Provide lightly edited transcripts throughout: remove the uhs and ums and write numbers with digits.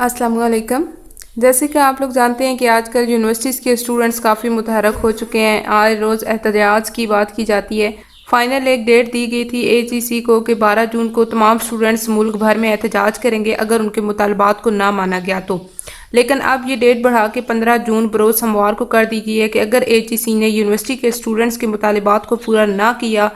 अस्सलाम वालेकुम। जैसे कि आप लोग जानते हैं कि आजकल यूनिवर्सिटीज़ के स्टूडेंट्स काफ़ी मुतहरक हो चुके हैं। आए रोज़ एहतजाज की बात की जाती है। फ़ाइनल एक डेट दी गई थी AGC को कि 12 जून को तमाम स्टूडेंट्स मुल्क भर में एहतजाज करेंगे अगर उनके मुतालबात को ना माना गया तो। लेकिन अब ये डेट बढ़ा के 15 जून बरोज़ सोमवार को कर दी गई है कि अगर AGC ने यूनिवर्सिटी के स्टूडेंट्स के मुतालबात को पूरा ना किया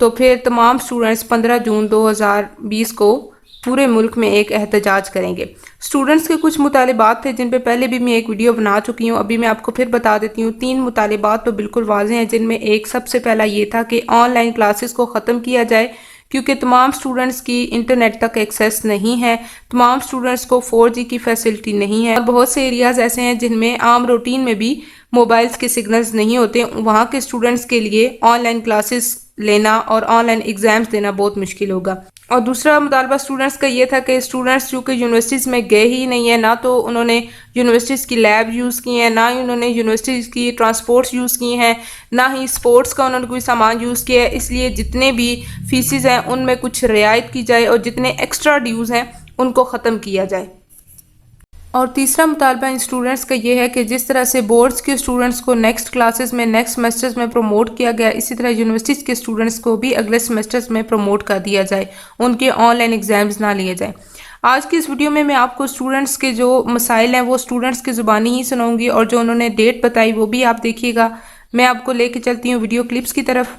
तो फिर तमाम स्टूडेंट्स 15 जून 2020 को पूरे मुल्क में एक एहतजाज करेंगे। स्टूडेंट्स के कुछ मुतालिबात थे जिन पे पहले भी मैं एक वीडियो बना चुकी हूँ। अभी मैं आपको फिर बता देती हूँ। 3 मुतालिबात तो बिल्कुल वाज़ेह हैं, जिनमें एक सबसे पहला ये था कि ऑनलाइन क्लासेस को ख़त्म किया जाए क्योंकि तमाम स्टूडेंट्स की इंटरनेट तक एक्सेस नहीं है, तमाम स्टूडेंट्स को 4G की फैसिलिटी नहीं है और बहुत से एरियाज़ ऐसे हैं जिनमें आम रूटीन में भी मोबाइल्स के सिग्नल्स नहीं होते। वहाँ के स्टूडेंट्स के लिए ऑनलाइन क्लासेस लेना और ऑनलाइन एग्ज़ाम्स देना बहुत मुश्किल होगा। और दूसरा मुतालबा स्टूडेंट्स का ये था कि स्टूडेंट्स चूँकि यूनिवर्सिटीज़ में गए ही नहीं है, ना तो उन्होंने यूनिवर्सिटीज़ की लैब यूज़ की हैं, ना ही उन्होंने यूनिवर्सिटीज़ की ट्रांसपोर्ट्स यूज़ की हैं, ना ही स्पोर्ट्स का उन्होंने कोई सामान यूज़ किया है। इसलिए जितने भी फ़ीसेस हैं उनमें कुछ रियायत की जाए और जितने एक्स्ट्रा ड्यूज़ हैं उनको ख़त्म किया जाए। और तीसरा मुतालबा इन स्टूडेंट्स का ये है कि जिस तरह से बोर्ड्स के स्टूडेंट्स को नेक्स्ट क्लासेस में नेक्स्ट सेमेस्टर्स में प्रमोट किया गया, इसी तरह यूनिवर्सिटीज़ के स्टूडेंट्स को भी अगले सेमेस्टर्स में प्रमोट कर दिया जाए, उनके ऑनलाइन एग्ज़ाम्स ना लिए जाए। आज की इस वीडियो में मैं आपको स्टूडेंट्स के जो मसाइल हैं वो स्टूडेंट्स की ज़ुबानी ही सुनाऊंगी और जो उन्होंने डेट बताई वो भी आप देखिएगा। मैं आपको लेके चलती हूँ वीडियो क्लिप्स की तरफ।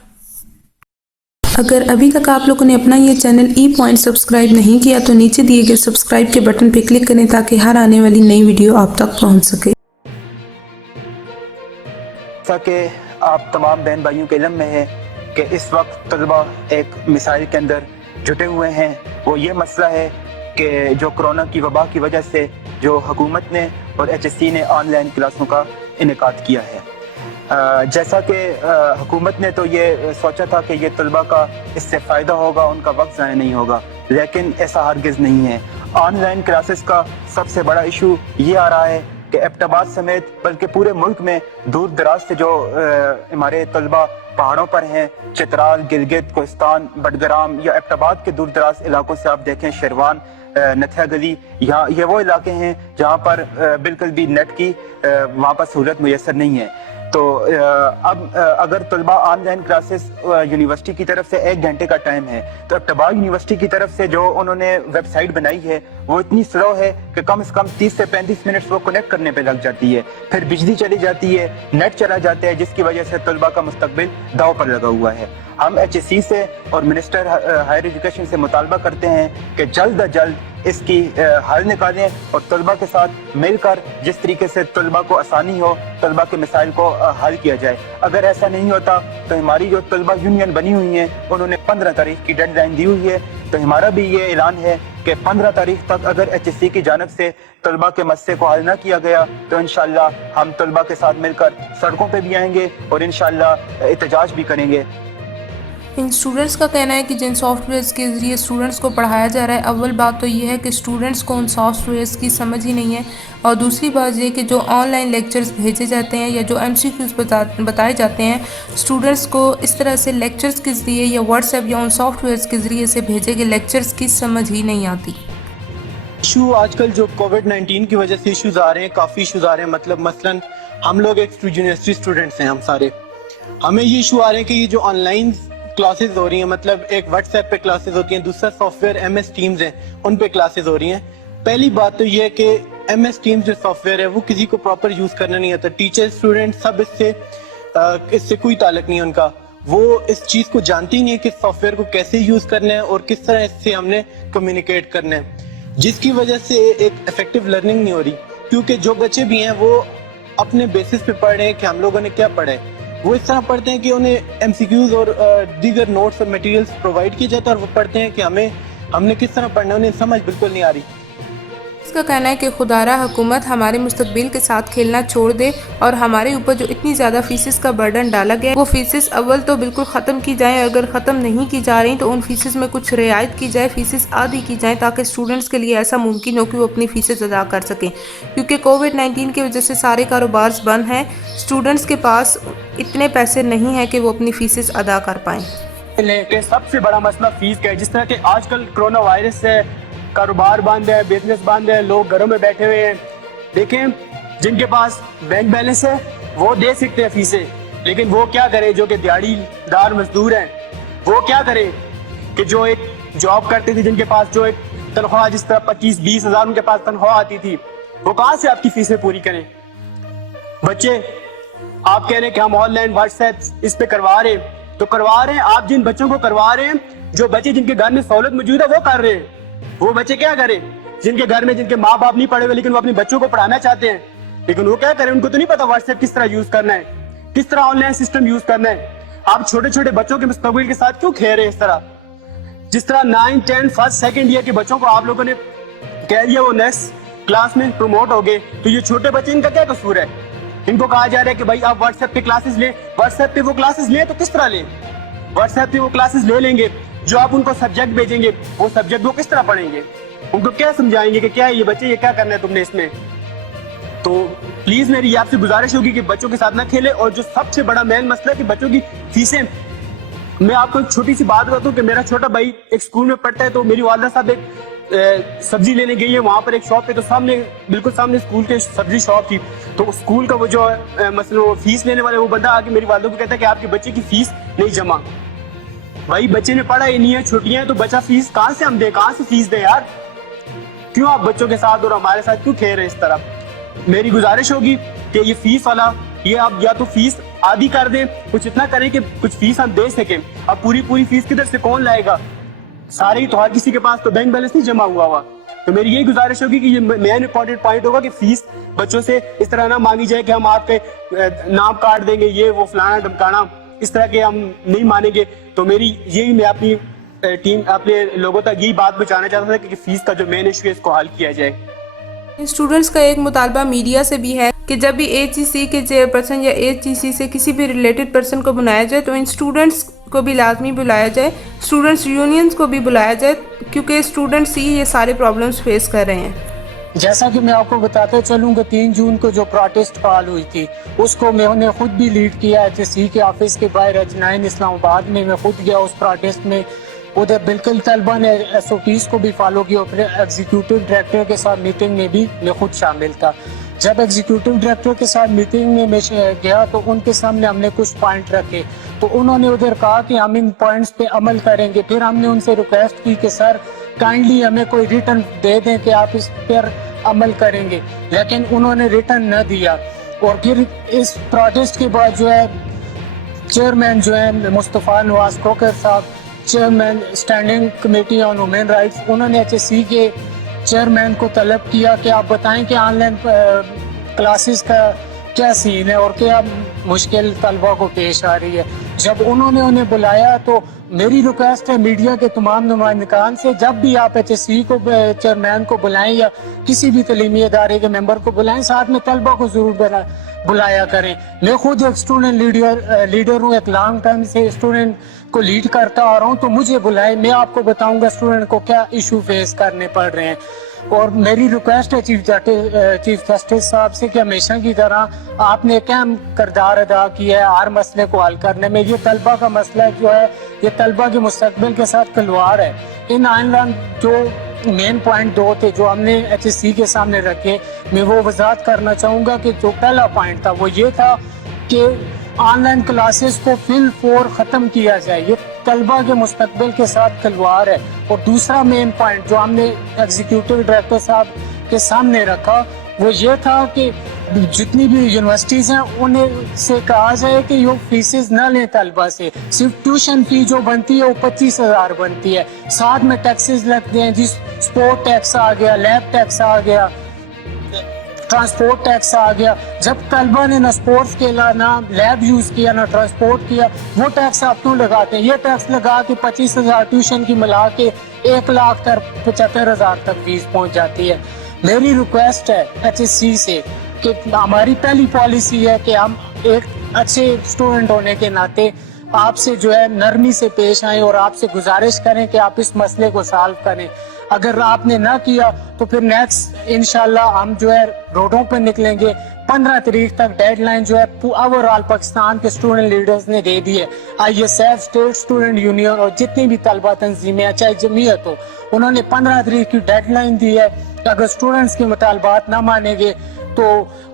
अगर अभी तक आप लोगों ने अपना ये चैनल ई पॉइंट सब्सक्राइब नहीं किया तो नीचे दिए गए सब्सक्राइब के बटन पर क्लिक करें ताकि हर आने वाली नई वीडियो आप तक पहुंच सके। जैसा कि आप तमाम बहन भाइयों के इल्म में है कि इस वक्त तलबा एक मिसाइल के अंदर जुटे हुए हैं। वो ये मसला है कि जो कोरोना की वबा की वजह से जो हुकूमत ने और HSC ने ऑनलाइन क्लासों का इनेकाद किया है। जैसा कि हुकूमत ने तो ये सोचा था कि ये तलबा का इससे फ़ायदा होगा, उनका वक्त ज़ाया नहीं होगा, लेकिन ऐसा हरगिज़ नहीं है। ऑनलाइन क्लासेस का सबसे बड़ा इशू ये आ रहा है कि एबटाबाद समेत बल्कि पूरे मुल्क में दूर दराज से जो हमारे तलबा पहाड़ों पर हैं, चित्राल, गिलगित, कोहिस्तान, बडगराम या एबटाबाद के दूर दराज इलाकों से आप देखें, शेरवान, नथिया गली, यहाँ ये वो इलाके हैं जहाँ पर बिल्कुल भी नेट की वहाँ पर सहूलत मुयसर नहीं है। तो अब अगर तलबा ऑनलाइन क्लासेस यूनिवर्सिटी की तरफ से 1 घंटे का टाइम है, तो एबटाबाद यूनिवर्सिटी की तरफ से जो उन्होंने वेबसाइट बनाई है वो इतनी स्लो है कि कम से कम 30 से 35 मिनट वो कनेक्ट करने पे लग जाती है, फिर बिजली चली जाती है, नेट चला जाता है, जिसकी वजह से तलबा का मुस्तकबिल दाव पर लगा हुआ है। हम HSC से और मिनिस्टर हायर एजुकेशन से मुतालबा करते हैं कि जल्द अज जल्द इसकी हल निकालें और तलबा के साथ मिलकर जिस तरीके से तलबा को आसानी हो, तलबा के मिसाइल को हल किया जाए। अगर ऐसा नहीं होता तो हमारी जो तलबा यूनियन बनी हुई है उन्होंने 15 तारीख की डेडलाइन दी हुई है, तो हमारा भी ये ऐलान है कि 15 तारीख तक अगर HSC की जानब से तलबा के मसले को हल ना किया गया तो इंशाअल्लाह हम तलबा के साथ मिलकर सड़कों पे भी आएंगे और इंशाअल्लाह एहतजाज भी करेंगे। इन स्टूडेंट्स का कहना है कि जिन सॉफ्टवेयर्स के ज़रिए स्टूडेंट्स को पढ़ाया जा रहा है, अव्वल बात तो ये है कि स्टूडेंट्स को उन सॉफ्टवेयर्स की समझ ही नहीं है, और दूसरी बात ये कि जो ऑनलाइन लेक्चर्स भेजे जाते हैं या जो MCQs बताए जाते हैं स्टूडेंट्स को, इस तरह से लेक्चर्स के ज़रिए या व्हाट्सएप या उन सॉफ्टवेयर्स के ज़रिए से भेजे गए लेक्चर्स की समझ ही नहीं आती। इशू आजकल जो कोविड-19 की वजह से इश्यूज आ रहे हैं, काफ़ी इश्यूज आ रहे हैं। मतलब मसलन हम लोग एक यूनिवर्सिटी स्टूडेंट्स हैं, हम सारे, हमें ये इशू आ रहे हैं कि ये जो ऑनलाइन क्लासेस हो रही हैं, मतलब एक व्हाट्सएप पे क्लासेस होती हैं, दूसरा सॉफ्टवेयर MS Teams है, उन पे क्लासेस हो रही हैं। पहली बात तो ये है कि MS Teams जो सॉफ्टवेयर है वो किसी को प्रॉपर यूज करना नहीं आता। टीचर, स्टूडेंट सब इससे कोई ताल्लुक नहीं है उनका। वो इस चीज को जानती नहीं है कि सॉफ्टवेयर को कैसे यूज करना है और किस तरह इससे हमने कम्युनिकेट करना है, जिसकी वजह से एक इफेक्टिव लर्निंग नहीं हो रही। क्योंकि जो बच्चे भी हैं वो अपने बेसिस पे पढ़ रहे हैं कि हम लोगों ने क्या पढ़ा है, वो इस तरह पढ़ते हैं कि उन्हें MCQs और दीगर नोट्स और मटेरियल्स प्रोवाइड किए जाते हैं और वो पढ़ते हैं कि हमने किस तरह पढ़ना है, उन्हें समझ बिल्कुल नहीं आ रही। इसका कहना है कि खुदारा हुकूमत हमारे मुस्तकबिल के साथ खेलना छोड़ दे और हमारे ऊपर जो इतनी ज़्यादा फीसेस का बर्डन डाला गया है वो फीसेस अव्वल तो बिल्कुल ख़त्म की जाए, अगर ख़त्म नहीं की जा रही तो उन फीसेस में कुछ रियायत की जाए, फीसेस आधी की जाए, ताकि स्टूडेंट्स के लिए ऐसा मुमकिन हो कि वो अपनी फीसेस अदा कर सकें। क्योंकि कोविड-19 की वजह से सारे कारोबार बंद हैं, स्टूडेंट्स के पास इतने पैसे नहीं हैं कि वो अपनी फीसेस अदा कर पाएँ। सबसे बड़ा मसला फीस का है। जिस तरह के आजकल कोरोना वायरस से کاروبار بند ہے, بزنس بند ہے, لوگ گھروں میں بیٹھے ہوئے ہیں. دیکھیں جن کے پاس بینک بیلنس ہے وہ دے سکتے ہیں فیسیں, لیکن وہ کیا کرے جو کہ دیہڑی دار مزدور ہیں, وہ کیا کرے کہ جو ایک جاب کرتے تھے, جن کے پاس جو ایک تنخواہ جس طرح 25-20 ہزار ان کے پاس تنخواہ آتی تھی, وہ کہاں سے آپ کی فیسیں پوری کریں؟ بچے آپ کہہ رہے ہیں کہ ہم آن لائن واٹس ایپ اس پہ کروا رہے ہیں, تو کروا رہے ہیں آپ جن بچوں کو کروا رہے ہیں, جو بچے جن کے گھر میں سہولت موجود ہے وہ کر رہے ہیں. وہ بچے کیا کریں جن کے گھر میں جن کے ماں باپ نہیں پڑھے ہوئے لیکن وہ اپنے بچوں کو پڑھانا چاہتے ہیں, لیکن وہ کیا کریں, ان کو تو نہیں پتا واٹس ایپ کس طرح یوز کرنا ہے, کس طرح آن لائن سسٹم یوز کرنا ہے. آپ چھوٹے چھوٹے بچوں کے مستقبل کے ساتھ کیوں کھیل رہے ہیں اس طرح؟ جس طرح 9, 10, 1st, 2nd ایئر کے بچوں کو آپ لوگوں نے کہہ دیا وہ نیکسٹ کلاس میں پروموٹ ہو گئے, تو یہ چھوٹے بچے ان کا کیا قصور ہے؟ ان کو کہا جا رہا ہے کہ بھائی آپ واٹس ایپ پہ کلاسز لیں. واٹس ایپ پہ وہ کلاسز لیں تو کس طرح لیں؟ واٹس ایپ پہ وہ کلاسز لے لیں گے, جو آپ ان کو سبجیکٹ بھیجیں گے وہ سبجیکٹ وہ کس طرح پڑھیں گے؟ ان کو کیا سمجھائیں گے کہ کیا ہے یہ بچے, یہ کیا کرنا ہے تم نے اس میں؟ تو پلیز میری آپ سے گزارش ہوگی کہ بچوں کے ساتھ نہ کھیلے. اور جو سب سے بڑا مین مسئلہ ہے کہ بچوں کی فیسیں, میں آپ کو ایک چھوٹی سی بات بتاتا ہوں کہ میرا چھوٹا بھائی ایک اسکول میں پڑھتا ہے, تو میری والدہ صاحب ایک سبزی لینے گئی ہے وہاں پر ایک شاپ پہ, تو سامنے بالکل سامنے اسکول کے سبزی شاپ تھی, تو اسکول کا وہ جو مثلا فیس لینے والے وہ بندہ آ کے میری والدہ کو کہتا ہے کہ آپ کے بچے کی فیس نہیں جمع. بھائی بچے نے پڑھا ہی نہیں ہے, چھٹیاں ہیں, تو بچہ فیس کہاں سے ہم دیں, کہاں سے فیس دیں یار؟ کیوں آپ بچوں کے ساتھ اور ہمارے ساتھ کیوں کھیل رہے ہیں اس طرح؟ میری گزارش ہوگی کہ یہ فیس والا, یہ آپ یا تو فیس آدھی کر دیں, کچھ اتنا کریں کہ کچھ فیس ہم دے سکیں. اب پوری فیس کدھر سے کون لائے گا؟ سارے ہی تو ہر کسی کے پاس تو بینک بیلنس نہیں جمع ہوا. تو میری یہی گزارش ہوگی کہ یہ مین امپورٹنٹ پوائنٹ ہوگا کہ فیس بچوں سے اس طرح نہ مانگی جائے کہ ہم آپ کے نام کاٹ دیں گے, یہ وہ فلانا ڈمکانا, اس طرح کے ہم نہیں مانیں گے. تو میری یہی, میں اپنی ٹیم اپنے لوگوں تک یہی بات پہنچانا چاہتا تھا کہ فیس کا جو مین ایشو ہے اس کو حل کیا جائے. اسٹوڈنٹس کا ایک مطالبہ میڈیا سے بھی ہے کہ جب بھی HEC کے چیئر پرسن یا HEC سے کسی بھی ریلیٹڈ پرسن کو بنایا جائے تو ان اسٹوڈنٹس کو بھی لازمی بلایا جائے, اسٹوڈنٹس یونینز کو بھی بلایا جائے, کیونکہ اسٹوڈنٹس ہی یہ سارے پرابلمس فیس کر رہے ہیں. جیسا کہ میں آپ کو بتاتے چلوں کہ 3 جون کو جو پروٹیسٹ کال ہوئی تھی اس کو میں نے خود بھی لیڈ کیا. HEC کے آفس کے باہر H9 اسلام آباد میں خود گیا اس پروٹیسٹ میں. ادھر بالکل طلبہ نے SOPs کو بھی فالو کیا, اور پھر ایگزیکیوٹیو ڈائریکٹر کے ساتھ میٹنگ میں بھی میں خود شامل تھا. جب ایگزیکیوٹیو ڈائریکٹر کے ساتھ میٹنگ میں میں گیا تو ان کے سامنے ہم نے کچھ پوائنٹ رکھے, تو انہوں نے ادھر کہا کہ ہم ان پوائنٹس پہ عمل کریں گے. پھر ہم نے ان سے ریکویسٹ کی کہ سر کائنڈلی ہمیں کوئی ریٹن دے دیں کہ آپ اس پر عمل کریں گے, لیکن انہوں نے ریٹن نہ دیا. اور پھر اس پروٹیسٹ کے بعد جو ہے چیئرمین جو ہے مصطفیٰ نواز کھوکھر صاحب, chairman standing committee on women rights, انہوں نے HEC کے چیئرمین کو طلب کیا کہ آپ بتائیں کہ آن لائن کلاسز کا کیا سین ہے اور کیا مشکل طلبہ کو پیش آ رہی ہے. جب انہوں نے انہیں بلایا تو میری ریکویسٹ ہے میڈیا کے تمام نمائندگان سے, جب بھی آپ HEC کو چیئرمین کو بلائیں یا کسی بھی تعلیمی ادارے کے ممبر کو بلائیں, ساتھ میں طلبہ کو ضرور بلایا کریں. میں خود ایک اسٹوڈنٹ لیڈر ہوں, ایک لانگ ٹائم سے اسٹوڈنٹ کو لیڈ کرتا آ رہا ہوں, تو مجھے بلائیں, میں آپ کو بتاؤں گا اسٹوڈنٹ کو کیا ایشو فیس کرنے پڑ رہے ہیں. اور میری ریکویسٹ ہے چیف جسٹس صاحب سے کہ ہمیشہ کی طرح آپ نے ایک اہم کردار ادا کیا ہے ہر مسئلے کو حل کرنے میں. یہ طلبہ کا مسئلہ جو ہے یہ طلبہ کے مستقبل کے ساتھ کھلواڑ ہے. ان آئندہ جو مین پوائنٹ 2 تھے جو ہم نے HEC کے سامنے رکھے, میں وہ وضاحت کرنا چاہوں گا کہ جو پہلا پوائنٹ تھا وہ یہ تھا کہ آن لائن کلاسز کو فل فور ختم کیا جائے, یہ طلبہ کے مستقبل کے ساتھ کھلواڑ ہے. اور دوسرا مین پوائنٹ جو ہم نے ایگزیکیوٹیو ڈائریکٹر صاحب کے سامنے رکھا وہ یہ تھا کہ جتنی بھی یونیورسٹیز ہیں انہیں سے کہا جائے کہ یہ فیسز نہ لیں طلبہ سے, صرف ٹیوشن فی جو بنتی ہے وہ 25,000 بنتی ہے, ساتھ میں ٹیکسز لگتے ہیں, جس سپورٹ ٹیکس آ گیا, لیب ٹیکس آ گیا, ٹرانسپورٹ ٹیکس آ گیا. جب طلبہ نے نہ سپورٹس کھیلا, نہ لیب یوز کیا, نہ ٹرانسپورٹ کیا, وہ ٹیکس آپ کیوں لگاتے ہیں؟ یہ ٹیکس لگا کے 25,000 ٹیوشن کی ملا کے 1,75,000 تک فیس پہنچ جاتی ہے. میری ریکویسٹ ہے HEC سے کہ ہماری پہلی پالیسی ہے کہ ہم ایک اچھے اسٹوڈنٹ ہونے کے ناطے آپ سے جو ہے نرمی سے پیش آئیں اور آپ سے گزارش کریں کہ آپ اس مسئلے کو سالو کریں. اگر آپ نے نہ کیا تو پھر نیکسٹ انشاءاللہ ہم جو ہے روڈوں پہ نکلیں گے, 15 तारीख तक डेडलाइन जो है ओवरऑल पाकिस्तान के स्टूडेंट लीडर्स ने दे दी है। ISF, स्टेट स्टूडेंट यूनियन और जितनी भी तलबा तंजीमें चाहे जमीयत हो, उन्होंने 15 तारीख की डेडलाइन दी है। अगर स्टूडेंट्स के मुतालबात ना मानेंगे तो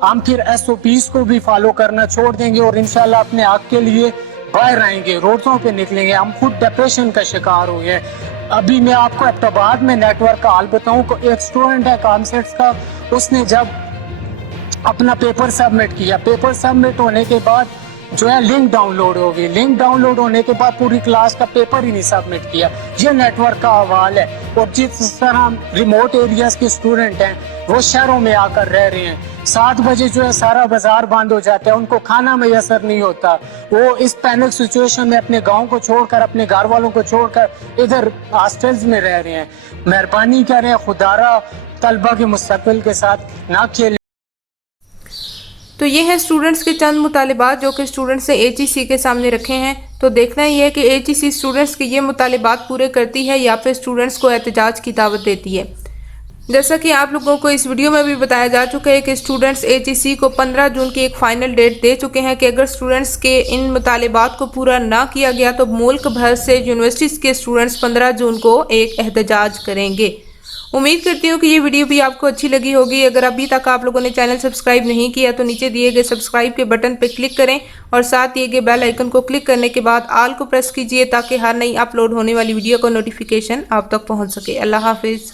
हम फिर SOPs को भी फॉलो करना छोड़ देंगे और इंशाल्लाह अपने हक के लिए बाहर आएंगे, रोडों पे निकलेंगे। हम खुद डिप्रेशन का शिकार हुए हैं। अभी मैं आपको एबटाबाद में नेटवर्क का हाल बताऊं को एक स्टूडेंट है कॉमसेट्स का, उसने जब अपना पेपर सबमिट किया, पेपर सबमिट होने के बाद जो है लिंक डाउनलोड हो गई, लिंक डाउनलोड होने के बाद पूरी क्लास का पेपर ही नहीं सबमिट किया। ये नेटवर्क का हवाल है। और जिस तरह रिमोट एरियाज के स्टूडेंट हैं वो शहरों में आकर रह रहे हैं, 7 बजे जो है सारा बाजार बंद हो जाता है, उनको खाना मैसर नहीं होता। वो इस पैनिक सिचुएशन में अपने गांव को छोड़कर, अपने घर वालों को छोड़कर इधर हॉस्टल्स में रह रहे हैं। मेहरबानी करें, खुदारा तलबा के मुस्तकबिल के साथ ना खेलें। तो ये हैं स्टूडेंट्स के चंद मुतालिबात जो कि स्टूडेंट्स ने HEC के सामने रखे हैं। तो देखना ये है कि HEC स्टूडेंट्स के ये मुतालिबात पूरे करती है या फिर स्टूडेंट्स को एहतजाज की दावत देती है। जैसा कि आप लोगों को इस वीडियो में भी बताया जा चुका है कि स्टूडेंट्स HEC को 15 जून की एक फ़ाइनल डेट दे चुके हैं कि अगर स्टूडेंट्स के इन मुतालिबात को पूरा ना किया गया तो मुल्क भर से यूनिवर्सिटीज़ के स्टूडेंट्स 15 जून को एक एहतजाज करेंगे। उम्मीद करती हूँ कि ये वीडियो भी आपको अच्छी लगी होगी। अगर अभी तक आप लोगों ने चैनल सब्सक्राइब नहीं किया तो नीचे दिए गए सब्सक्राइब के बटन पर क्लिक करें और साथ दिए गए बेल आइकन को क्लिक करने के बाद ऑल को प्रेस कीजिए ताकि हर नई अपलोड होने वाली वीडियो का नोटिफिकेशन आप तक पहुँच सके। अल्लाह हाफिज़।